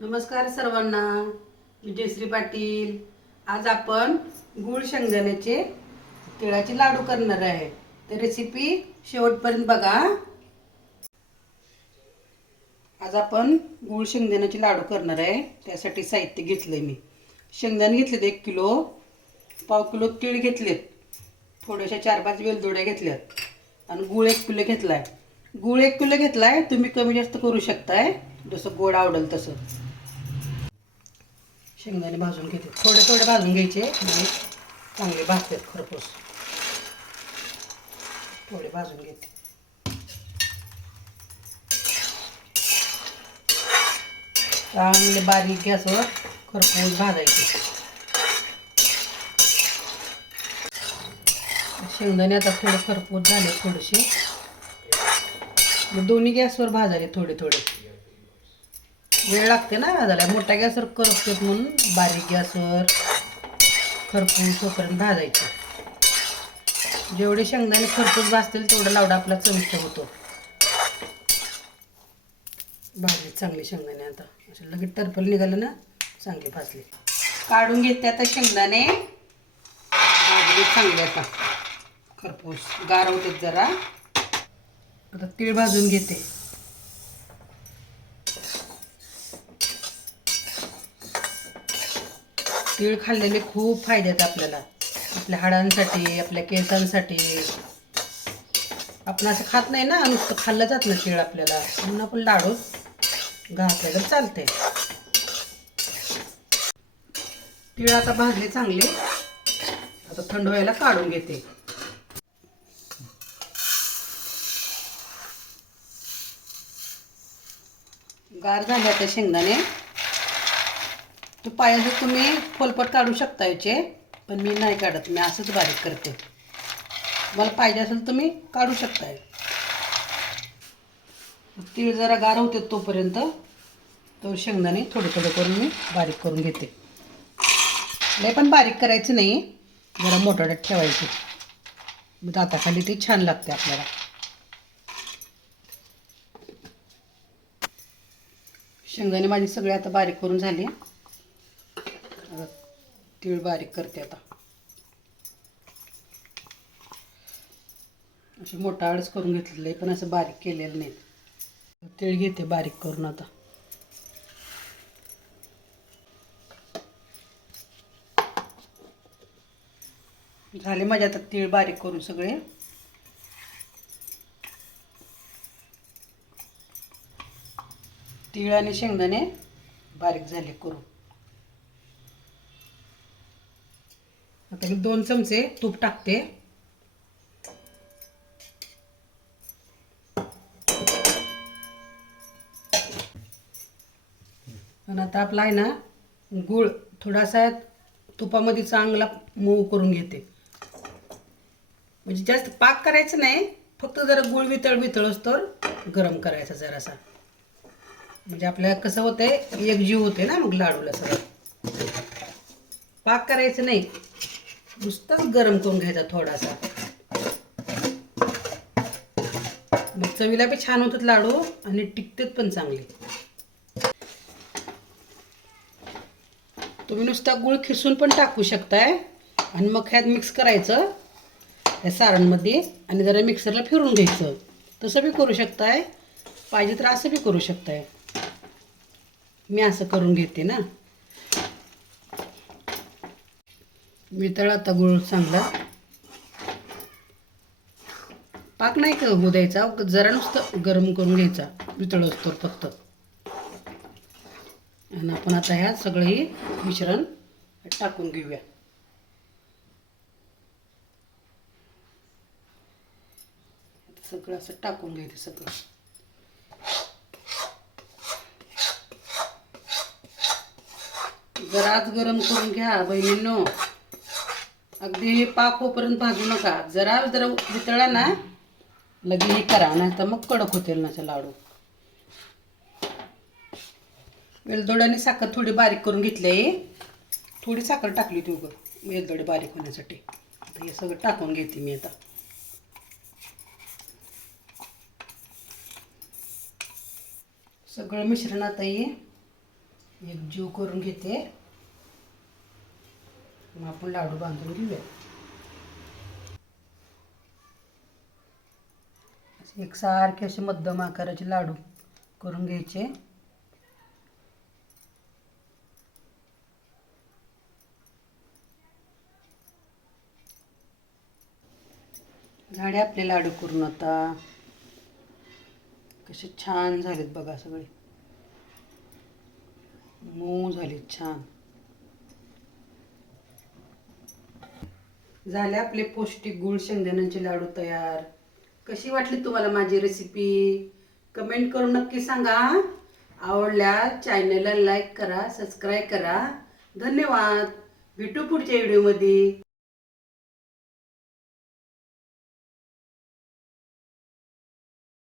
नमस्कार सर्वांना, मी जयश्री पाटील. आज आपण गूळ शेंगदाण्याचे तिळाचे लाडू करणार आहे. तर रेसिपी शेवटपर्यंत बघा. आज आपण गूळ शेंगदाण्याचे लाडू करणार आहे. त्यासाठी साहित्य घेतलंय मी. शेंगदाणे घेतलेत 1 किलो, पाव किलो तीळ घेतलेत, थोड्याशा 4-5 वेलदोड्या घेतल्यात आणि गूळ 1 किलो घेतलाय. गूळ 1 किलो घेतलाय, तुम्ही कमी जास्त करू शकताय जसं गोड आवडेल तसं. शेंगदाणे भाजून घेते, थोडे थोडे भाजून घ्यायचे म्हणजे चांगले भाजतात. खरपूस थोडे भाजून घेते. चांगले बारीक गॅसवर खरपूस भाजायचे. शेंगदाणे आता थोडे खरपूस झाले, थोडेसे दोन्ही गॅसवर भाजायचे. थोडे थोडे वेळ लागते ना भाजायला. मोठ्या गॅसवर करपतात म्हणून बारीक गॅसवर खरपूस होईपर्यंत भाजायचे. जेवढे शेंगदाणे खरपूस भाजतील तेवढा लावडा आपला चविष्ट होतो. भाजले चांगले शेंगदाणे. आता असे लगेच टरफल निघालं ना, चांगले भाजले. काढून घेते आता शेंगदाणे. भाजले चांगले आता खरपूस, गार होते जरा. आता तीळ भाजून घेते. तीळ खाल्लेले खूप फायदे आहेत आपल्याला, आपल्या हाडांसाठी, आपल्या केसांसाठी. आपण असं खात नाही ना, नुसतं खाल्लं जात नाही तीळ आपल्याला, म्हणून आपण लाडू घातले तर चालते. तीळ आता भाजले चांगले. आता थंड व्हायला काढून घेते. गार झाले आता शेंगदाणे. तो पायाचे तुम्ही फोलपट काढू शकता याचे, पण मी नाही काढत. मी असंच बारीक करते. मला पाहिजे असेल तुम्ही काढू शकताय. तीळ जरा गार होते तोपर्यंत तो शेंगदाणे थोडे थोडे करून मी बारीक करून घेते. लय पण बारीक करायचं नाही, जरा मोठाड्यात ठेवायचे. मग दाताखाली ते छान लागते आपल्याला. शेंगदाणे माझे सगळे आता बारीक करून झाले. तीळ बारीक करते आता. असे मोठा आळस करून घेतलेलं आहे, पण असं बारीक केलेलं नाही. तीळ घेते बारीक करून आता. झाले माझे आता तीळ बारीक करून सगळे. तीळ आणि शेंगदाणे बारीक झाले करून. आता मी 2 चमचे तूप टाकते. आणि आता आपला आहे ना गूळ थोडासा तुपामध्ये चांगला मऊ करून घेते. म्हणजे जास्त पाक करायचं नाही, फक्त जरा गूळ वितळ असतोवर गरम करायचा जरासा. म्हणजे आपल्याला कसं होतंय, एकजीव होते ना मग लाडूला सगळं. पाक करायचं नाही, नुसतंच गरम करून घ्यायचा थोडासा. मग चवीला बी छान होतात लाडू आणि टिकतात पण चांगले. तुम्ही नुसता गूळ खिसून पण टाकू शकताय आणि मग ह्यात मिक्स करायचं या सारणमध्ये आणि जरा मिक्सरला फिरून घ्यायचं. तसं बी करू शकताय, पाहिजे तर असं बी करू शकताय. मी असं करून घेते ना. वितळ आता गूळ चांगला. पाक नाही का होऊ द्यायचा, जरा नुसतं गरम करून घ्यायचा वितळ असतो फक्त. आणि आपण आता ह्या सगळंही मिश्रण टाकून घेऊया. सगळं असं टाकून घ्यायचं सगळं. जराच गरम करून घ्या बहिणींनो. अगदी पाक होईपर्यंत भाजू नका. जरा जरा वितळा ना लगे हे करा, नाही तर मग कडक होतील ना लाडू. वेलदोड आणि साखर थोडी बारीक करून घेतली. थोडी साखर टाकली होती उगं वेलदोडे बारीक होण्यासाठी. आता हे सगळं टाकून घेते मी आता. सगळं मिश्रण आता हे एक जीव करून घेते, मग आपण लाडू बांधून घेऊया. एकसारखे असे मध्यम आकाराचे लाडू करून घ्यायचे. झाडे आपले लाडू करून आता. कसे छान झालेत बघा, सगळे मऊ झालेत छान. झाले आपले पौष्टिक गुळ शेंगदाण्यांचे लाडू तयार. कशी वाटली तुम्हाला माझी रेसिपी? कमेंट करून नक्की सांगा. आवडल्यास चॅनलला लाईक करा, सबस्क्राईब करा. धन्यवाद. भेटू पुढच्या व्हिडिओमध्ये.